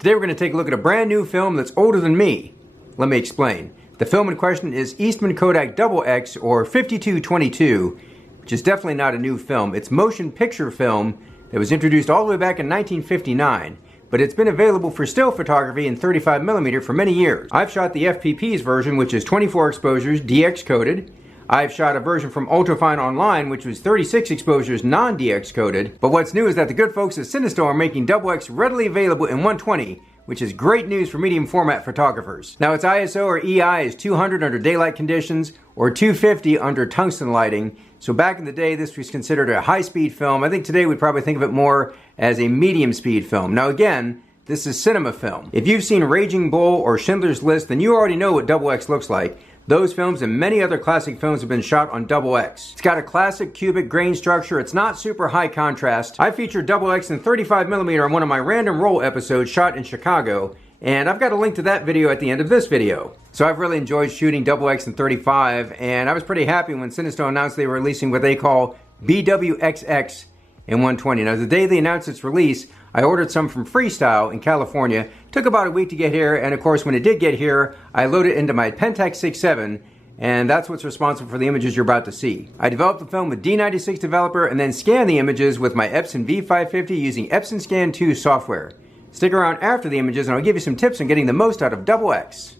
Today we're going to take a look at a brand new film that's older than me. Let me explain. The film in question is Eastman Kodak XX or 5222, which is definitely not a new film. It's motion picture film that was introduced all the way back in 1959, but it's been available for still photography in 35mm for many years. I've shot the FPP's version, which is 24 exposures, DX coded. I've shot a version from Ultrafine Online, which was 36 exposures, non-DX coded. But what's new is that the good folks at CineStill are making XX readily available in 120, which is great news for medium format photographers. Now its ISO or EI is 200 under daylight conditions or 250 under tungsten lighting. So back in the day this was considered a high-speed film. I think today we'd probably think of it more as a medium-speed film. Now again, this is cinema film. If you've seen Raging Bull or Schindler's List, then you already know what XX looks like. Those films and many other classic films have been shot on XX. It's got a classic cubic grain structure. It's not super high contrast. I featured XX in 35mm on one of my random roll episodes shot in Chicago, and I've got a link to that video at the end of this video. So I've really enjoyed shooting XX in 35, and I was pretty happy when CineStill announced they were releasing what they call BwXX in 120. Now the day they announced its release, I ordered some from Freestyle in California. Took about a week to get here, and of course when it did get here, I loaded it into my Pentax 6.7, and that's what's responsible for the images you're about to see. I developed the film with D96 Developer and then scanned the images with my Epson V550 using Epson Scan 2 software. Stick around after the images and I'll give you some tips on getting the most out of XX.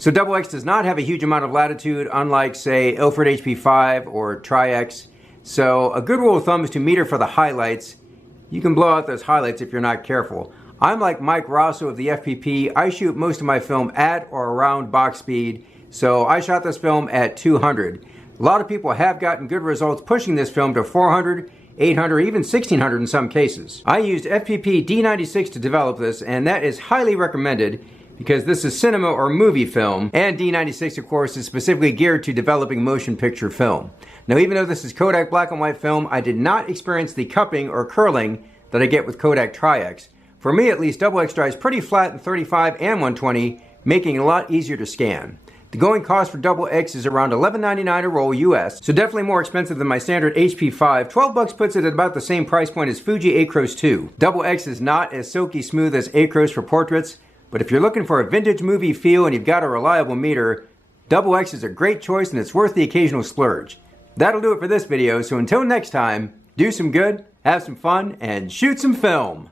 So XX does not have a huge amount of latitude, unlike, say, Ilford HP5 or Tri-X. So a good rule of thumb is to meter for the highlights. You can blow out those highlights if you're not careful. I'm like Mike Rosso of the FPP. I shoot most of my film at or around box speed, so I shot this film at 200. A lot of people have gotten good results pushing this film to 400, 800, even 1600 in some cases. I used FPP D96 to develop this, and that is highly recommended because this is cinema or movie film, and D96 of course is specifically geared to developing motion picture film. Now even though this is Kodak black and white film, I did not experience the cupping or curling that I get with Kodak Tri-X. For me at least, XX dries pretty flat in 35 and 120, making it a lot easier to scan. The going cost for XX is around $11.99 a roll US, so definitely more expensive than my standard HP5. 12 bucks puts it at about the same price point as Fuji Acros 2. XX is not as silky smooth as Acros for portraits, but if you're looking for a vintage movie feel and you've got a reliable meter, XX is a great choice and it's worth the occasional splurge. That'll do it for this video, so until next time, do some good, have some fun, and shoot some film!